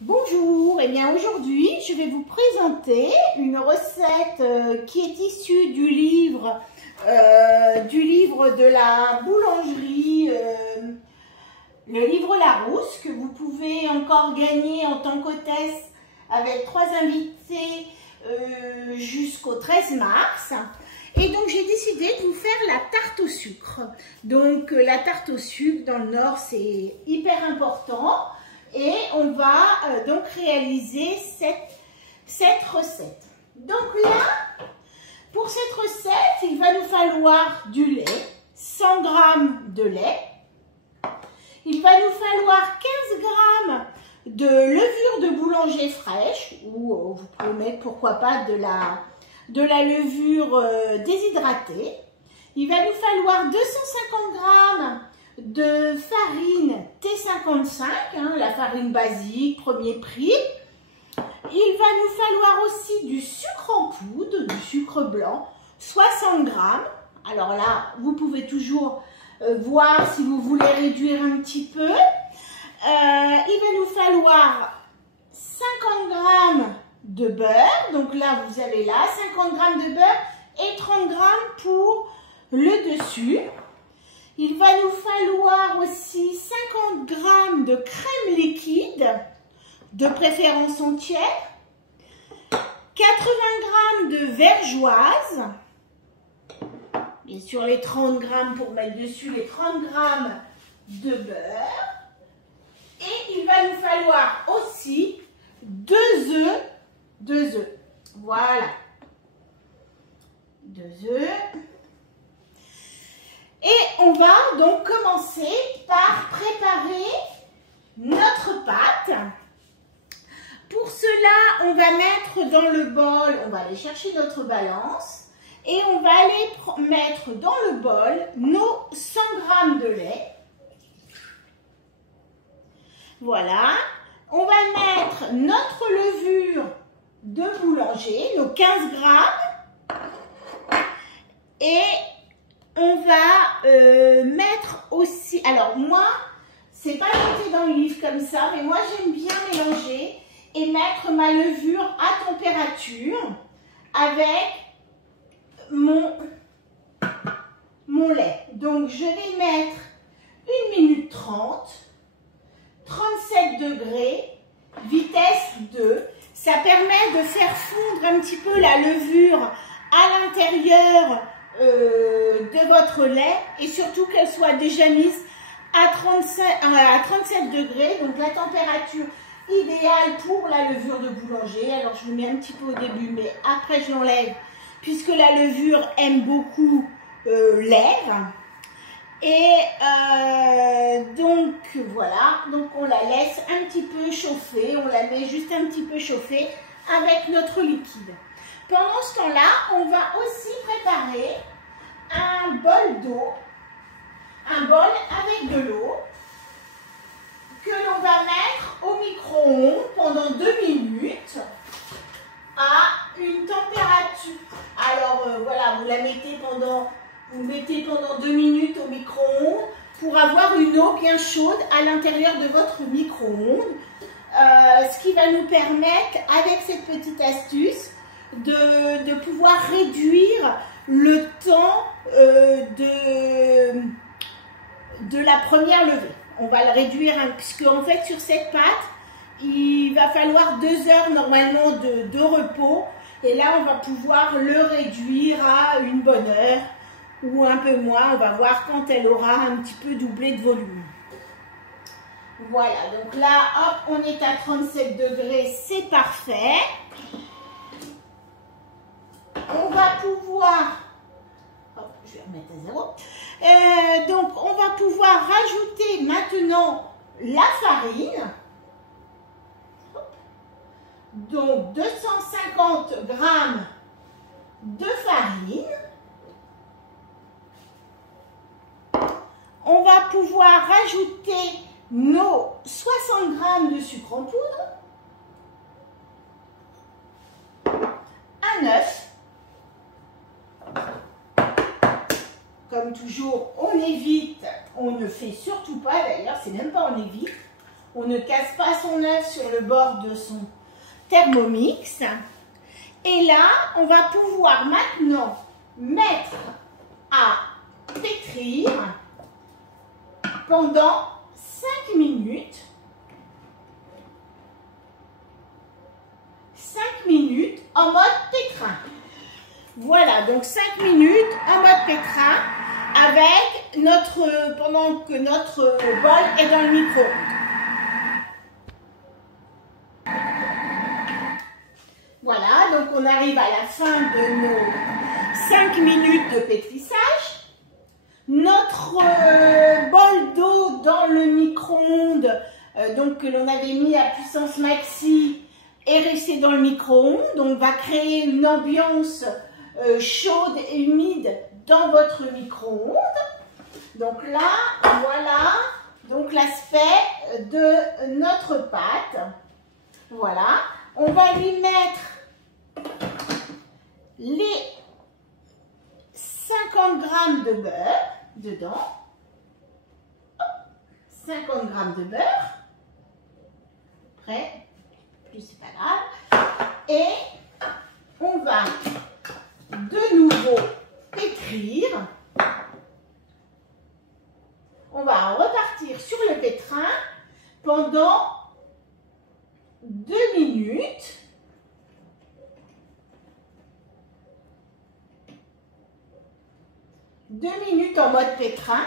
Bonjour, et bien aujourd'hui je vais vous présenter une recette qui est issue du livre de la boulangerie, le livre Larousse, que vous pouvez encore gagner en tant qu'hôtesse avec 3 invités jusqu'au 13 mars. Et donc j'ai décidé de vous faire la tarte au sucre. Donc la tarte au sucre dans le Nord, c'est hyper important. Et on va donc réaliser cette recette. Donc là, pour cette recette, il va nous falloir du lait, 100 g de lait. Il va nous falloir 15 g de levure de boulanger fraîche, ou vous pouvez mettre pourquoi pas de la levure déshydratée. Il va nous falloir 250 g de farine T55, la farine basique, premier prix. Il va nous falloir aussi du sucre en poudre, du sucre blanc, 60 g. Alors là, vous pouvez toujours voir si vous voulez réduire un petit peu. Il va nous falloir 50 g de beurre. Donc là, vous avez là 50 g de beurre et 30 g pour le dessus. Il va nous falloir aussi 50 g de crème liquide, de préférence entière, 80 g de vergeoise, bien sûr les 30 g pour mettre dessus les 30 g de beurre, et il va nous falloir aussi 2 œufs, voilà, 2 œufs. Et on va donc commencer par préparer notre pâte. Pour cela, on va mettre dans le bol, on va aller chercher notre balance et on va aller mettre dans le bol nos 100 g de lait. Voilà. On va mettre notre levure de boulanger, nos 15 g. Et on va mettre aussi, alors moi, c'est pas noté dans le livre comme ça, mais moi j'aime bien mélanger et mettre ma levure à température avec mon lait. Donc je vais mettre 1 minute 30, 37 degrés, vitesse 2. Ça permet de faire fondre un petit peu la levure à l'intérieur de votre lait et surtout qu'elle soit déjà mise à 37 degrés, donc la température idéale pour la levure de boulanger. Alors je le mets un petit peu au début, mais après je l'enlève puisque la levure aime beaucoup l'air. Et donc voilà, donc on la laisse un petit peu chauffer, on la met juste un petit peu chauffer avec notre liquide. Pendant ce temps-là, on va aussi préparer un bol d'eau, un bol avec de l'eau que l'on va mettre au micro-ondes pendant 2 minutes à une température. Alors voilà, vous mettez pendant 2 minutes au micro-ondes pour avoir une eau bien chaude à l'intérieur de votre micro-ondes. Ce qui va nous permettre, avec cette petite astuce, de pouvoir réduire le temps de la première levée. On va le réduire, puisque en fait sur cette pâte, il va falloir 2 heures normalement de repos. Et là, on va pouvoir le réduire à une bonne heure ou un peu moins. On va voir quand elle aura un petit peu doublé de volume. Voilà, donc là, hop, on est à 37 degrés, c'est parfait. On va pouvoir, hop, je vais remettre à 0. Donc, on va pouvoir rajouter maintenant la farine. Hop. Donc, 250 g de farine. On va pouvoir rajouter nos 60 g de sucre en poudre. Un œuf. Comme toujours, on évite, on ne fait surtout pas d'ailleurs, c'est même pas on évite, on ne casse pas son œuf sur le bord de son Thermomix. Et là, on va pouvoir maintenant mettre à pétrir pendant 5 minutes. 5 minutes en mode pétrin. Voilà, donc 5 minutes en mode pétrin avec pendant que notre bol est dans le micro-ondes. Voilà, donc on arrive à la fin de nos 5 minutes de pétrissage. Notre bol d'eau dans le micro-ondes, donc que l'on avait mis à puissance maxi, est resté dans le micro-ondes. On va créer une ambiance chaude et humide dans votre micro-ondes. Donc là, voilà donc l'aspect de notre pâte. Voilà, on va lui mettre les 50 g de beurre dedans. 50 g de beurre. Après, plus c'est pas grave. Et on va de nouveau pétrir. On va repartir sur le pétrin pendant 2 minutes. En mode pétrin.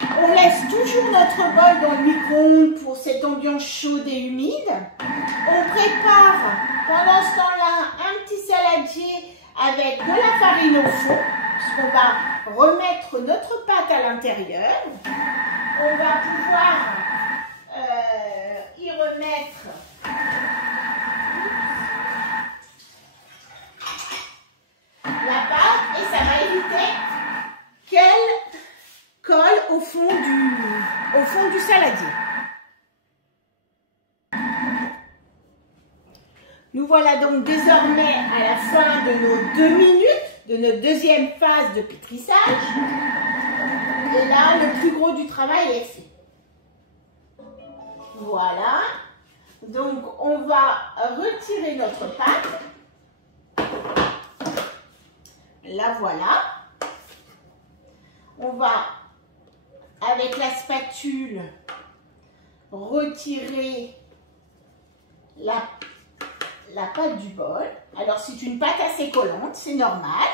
On laisse toujours notre bol dans le micro-ondes pour cette ambiance chaude et humide. On prépare pendant ce temps-là un petit saladier avec de la farine au fond, puisqu'on va remettre notre pâte à l'intérieur. On va pouvoir y remettre la pâte et ça va éviter qu'elle colle au fond du saladier. Nous voilà donc désormais à la fin de nos 2 minutes, de notre deuxième phase de pétrissage. Et là, le plus gros du travail est fait. Voilà. Donc, on va retirer notre pâte. La voilà. On va, avec la spatule, retirer la pâte du bol. Alors, c'est une pâte assez collante, c'est normal.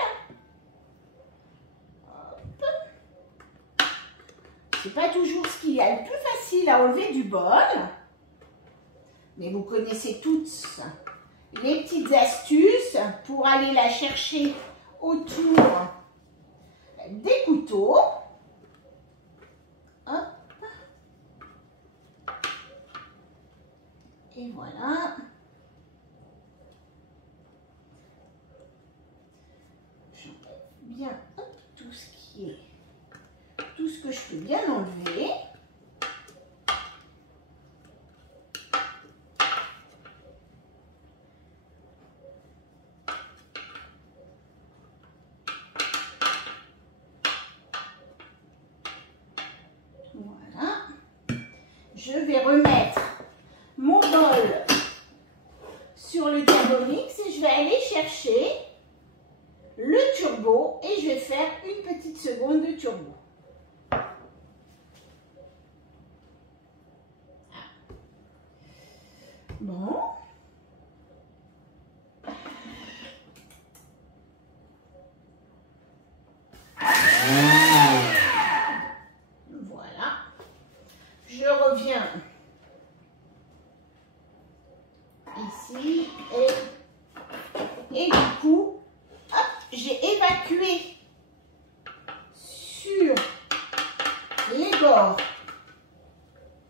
C'est pas toujours ce qu'il y a le plus facile à enlever du bol. Mais vous connaissez toutes les petites astuces pour aller la chercher autour des couteaux. Hop. Et voilà. J'enlève bien tout ce que je peux bien enlever. Voilà. Je vais remettre mon bol sur le Thermomix et je vais aller chercher le turbo et je vais faire une petite seconde de turbo. Bon. Voilà. Je reviens ici et du coup, hop, j'ai évacué sur les bords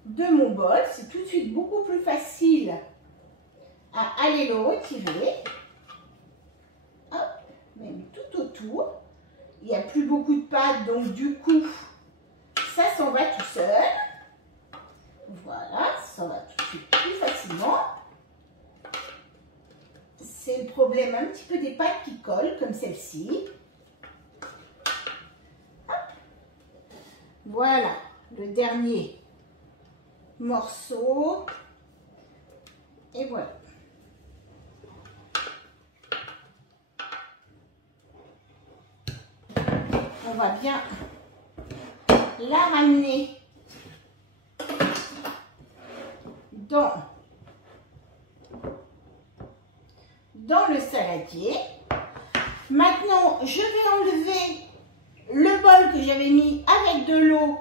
de mon bol. C'est tout de suite beaucoup plus facile à aller le retirer. Hop, même tout autour. Il n'y a plus beaucoup de pâte, donc du coup, ça s'en va tout seul. Voilà, ça s'en va tout de suite plus facilement. C'est le problème un petit peu des pâtes qui collent, comme celle-ci. Voilà, le dernier morceaux. Et voilà. On va bien la ramener dans le saladier. Maintenant, je vais enlever le bol que j'avais mis avec de l'eau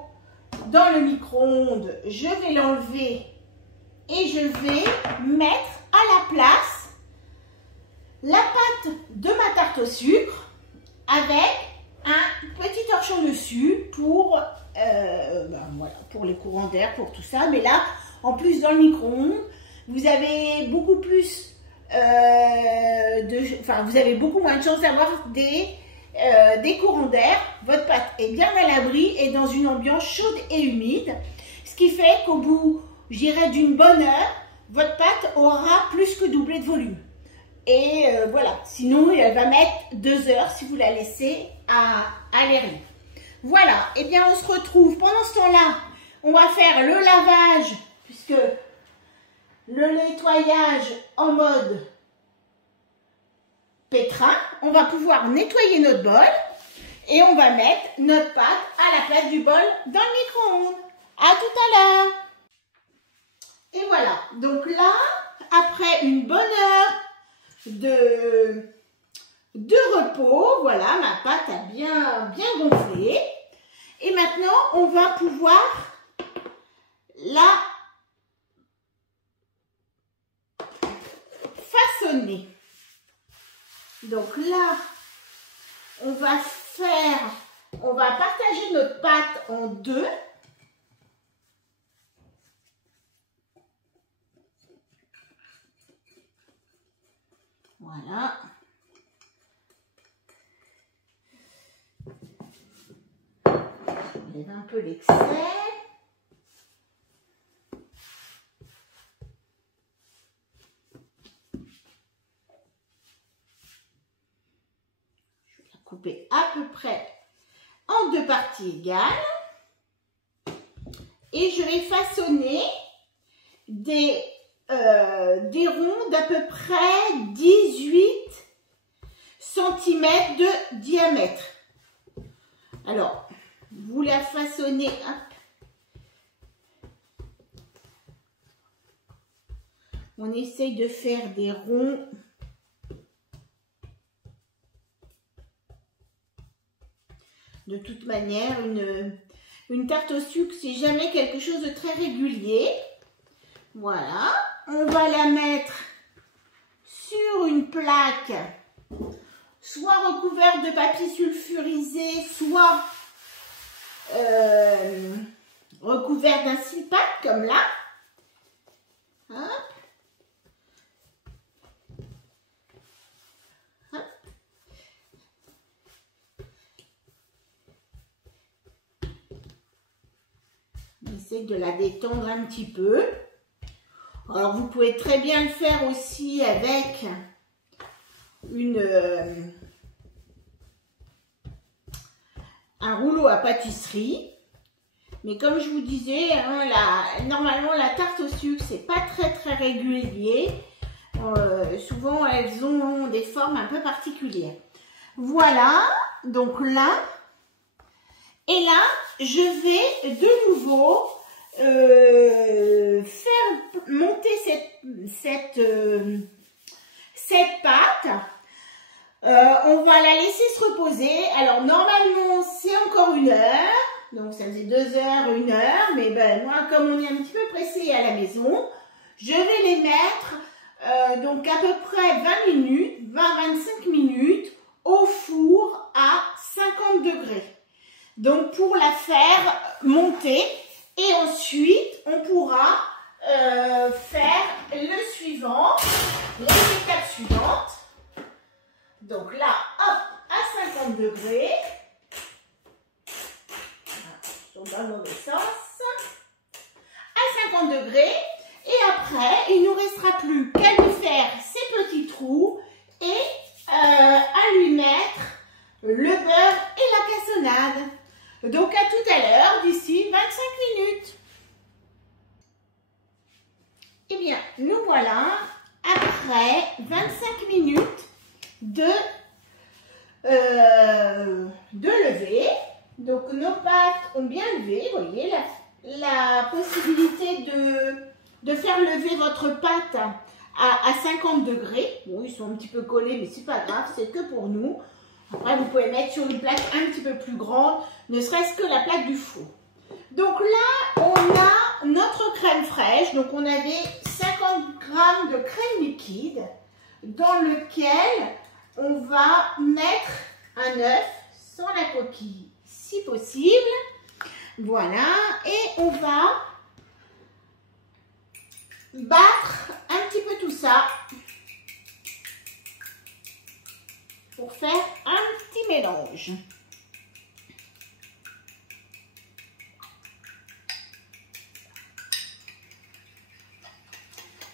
dans le micro-ondes. Je vais l'enlever et je vais mettre à la place la pâte de ma tarte au sucre avec un petit torchon dessus pour, voilà, pour les courants d'air, pour tout ça. Mais là, en plus dans le micro-ondes, vous avez beaucoup plus vous avez beaucoup moins de chances d'avoir des courants d'air. Votre pâte est bien à l'abri et dans une ambiance chaude et humide, ce qui fait qu'au bout, je dirais, d'une bonne heure, votre pâte aura plus que doublé de volume. Et voilà, sinon elle va mettre 2 heures si vous la laissez à l'aérer. Voilà, et bien on se retrouve pendant ce temps-là. On va faire le lavage, puisque le nettoyage en mode pétrin. On va pouvoir nettoyer notre bol et on va mettre notre pâte à la place du bol dans le micro-ondes. À tout à l'heure. Et voilà, donc là, après une bonne heure de repos, voilà, ma pâte a bien gonflé. Et maintenant, on va pouvoir la façonner. Donc là, on va partager notre pâte en deux. Voilà. J'enlève un peu l'excès. Je vais la couper à peu près en 2 parties égales. Et je vais façonner des ronds d'à peu près 18 cm de diamètre. Alors, vous la façonnez, hop. On essaye de faire des ronds de toute manière. Une tarte au sucre, c'est jamais quelque chose de très régulier. Voilà, on va la mettre sur une plaque, soit recouverte de papier sulfurisé, soit recouverte d'un silpac, comme là. Hop. Hop. On essaie de la détendre un petit peu. Alors, vous pouvez très bien le faire aussi avec un rouleau à pâtisserie. Mais comme je vous disais, hein, normalement, la tarte au sucre, c'est pas très régulier. Souvent, elles ont des formes un peu particulières. Voilà, donc là. Et là, je vais de nouveau faire monter cette pâte. On va la laisser se reposer. Alors normalement c'est encore 1 heure, donc ça faisait 2 heures, 1 heure, mais ben moi comme on est un petit peu pressé à la maison, je vais les mettre donc à peu près 20 minutes, 20-25 minutes au four à 50 degrés. Donc pour la faire monter. Et ensuite, on pourra faire le suivant, les étapes suivantes. Donc là, hop, à 50 degrés. Dans le mauvais sens. À 50 degrés. Et après, il ne nous restera plus qu'à lui faire ses petits trous et à lui mettre le beurre et la cassonade. Donc à tout à l'heure, d'ici 25 minutes. Eh bien, nous voilà après 25 minutes de lever. Donc, nos pâtes ont bien levé. Vous voyez la possibilité de faire lever votre pâte à 50 degrés. Bon, ils sont un petit peu collés, mais c'est pas grave, c'est que pour nous. Après, vous pouvez mettre sur une plaque un petit peu plus grande, ne serait-ce que la plaque du four. Donc là, on a notre crème fraîche. Donc, on avait 50 g de crème liquide dans lequel on va mettre un œuf sans la coquille, si possible. Voilà. Et on va battre un petit peu tout ça pour faire un petit mélange.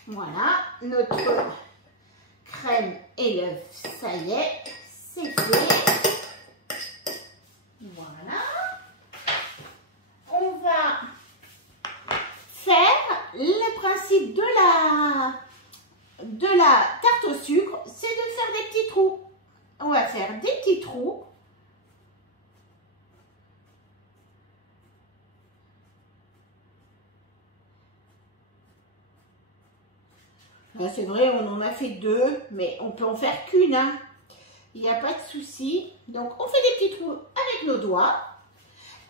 Voilà, notre crème et l'œuf, ça y est, c'est fait. Voilà. On va faire le principe de la tarte au sucre, c'est de faire des petits trous. On va faire des petits trous. C'est vrai, on en a fait 2, mais on peut en faire qu'une. Hein. Il n'y a pas de souci. Donc, on fait des petits trous avec nos doigts.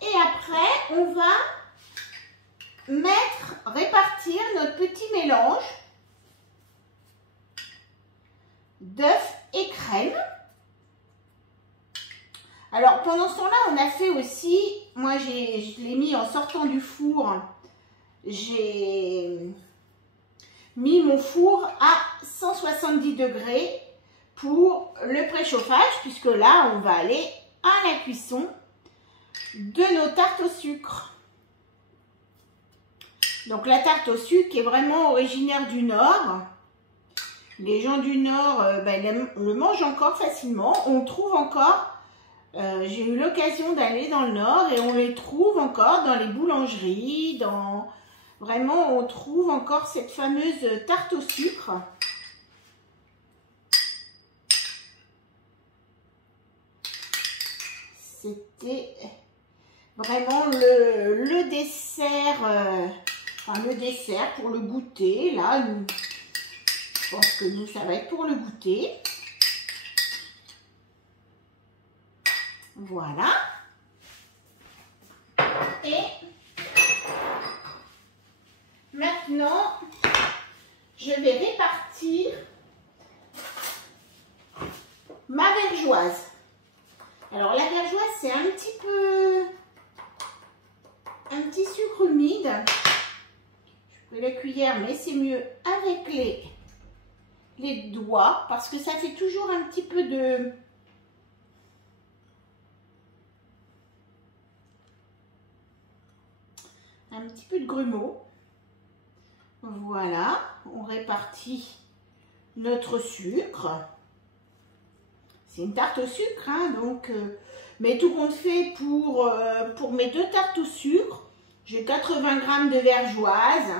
Et après, on va répartir notre petit mélange d'œufs et crème. Alors, pendant ce temps-là, on a fait aussi, moi, je l'ai mis en sortant du four. J'ai mis mon four à 170 degrés pour le préchauffage, puisque là, on va aller à la cuisson de nos tartes au sucre. Donc, la tarte au sucre est vraiment originaire du Nord. Les gens du Nord, on le mange encore facilement. On trouve encore, j'ai eu l'occasion d'aller dans le Nord et on les trouve encore dans les boulangeries, Vraiment, on trouve encore cette fameuse tarte au sucre. C'était vraiment le dessert, le dessert pour le goûter. Là, je pense que nous, ça va être pour le goûter. Voilà. Et maintenant, je vais répartir ma vergeoise. Alors, la vergeoise, c'est un petit sucre humide. Je prends la cuillère, mais c'est mieux avec les doigts parce que ça fait toujours un petit peu de... grumeaux. Voilà, on répartit notre sucre. C'est une tarte au sucre, hein, donc, mais tout compte fait pour mes 2 tartes au sucre, j'ai 80 g de vergeoise.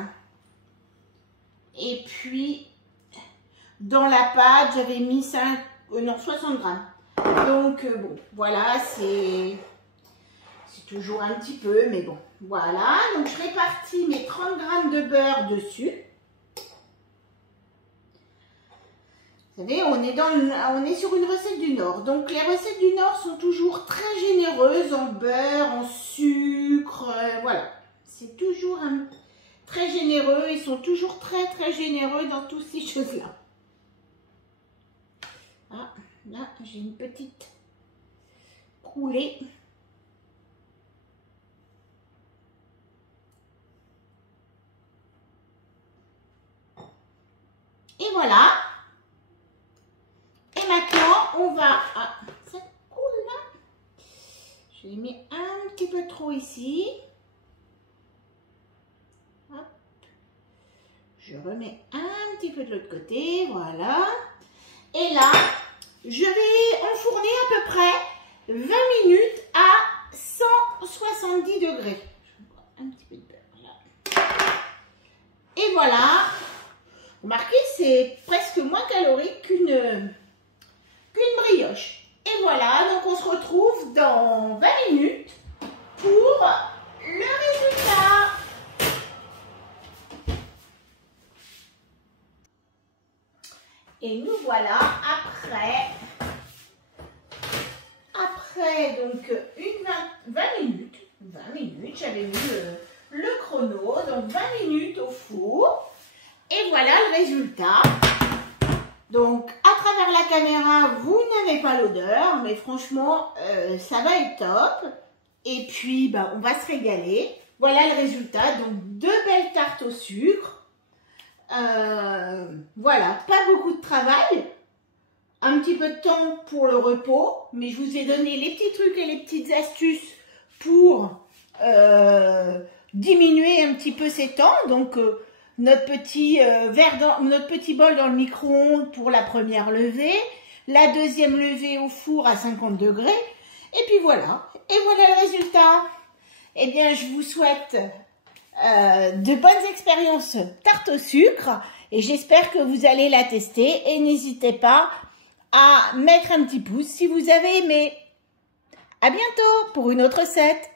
Et puis, dans la pâte, j'avais mis 60 g. Donc, bon, voilà, c'est toujours un petit peu, mais bon, voilà. Donc, je répartis mes 30 g de beurre dessus. Vous savez, on est sur une recette du Nord. Donc, les recettes du Nord sont toujours très généreuses en beurre, en sucre. Voilà. C'est toujours très généreux. Ils sont toujours très, très généreux dans toutes ces choses-là. Ah, là, j'ai une petite coulée. Et voilà. Et maintenant, on va... Ah, ça coule là. Je l'ai mis un petit peu trop ici. Hop. Je remets un petit peu de l'autre côté. Voilà. Et là, je vais enfourner à peu près 20 minutes à 170 degrés. Je vais boire un petit peu de beurre là. Et voilà. Remarquez, c'est presque moins calorique qu'une brioche. Et voilà, donc on se retrouve dans 20 minutes pour le résultat. Et nous voilà après donc 20 minutes, j'avais mis le chrono, donc 20 minutes au four. Et voilà le résultat. Donc à travers la caméra, vous n'avez pas l'odeur, mais franchement, ça va être top. Et puis, bah, on va se régaler. Voilà le résultat. Donc 2 belles tartes au sucre. Voilà, pas beaucoup de travail. Un petit peu de temps pour le repos, mais je vous ai donné les petits trucs et les petites astuces pour diminuer un petit peu ces temps. Donc notre petit notre petit bol dans le micro-ondes pour la première levée, la deuxième levée au four à 50 degrés, et puis voilà. Et voilà le résultat. Eh bien, je vous souhaite de bonnes expériences tarte au sucre, et j'espère que vous allez la tester, et n'hésitez pas à mettre un petit pouce si vous avez aimé. À bientôt pour une autre recette.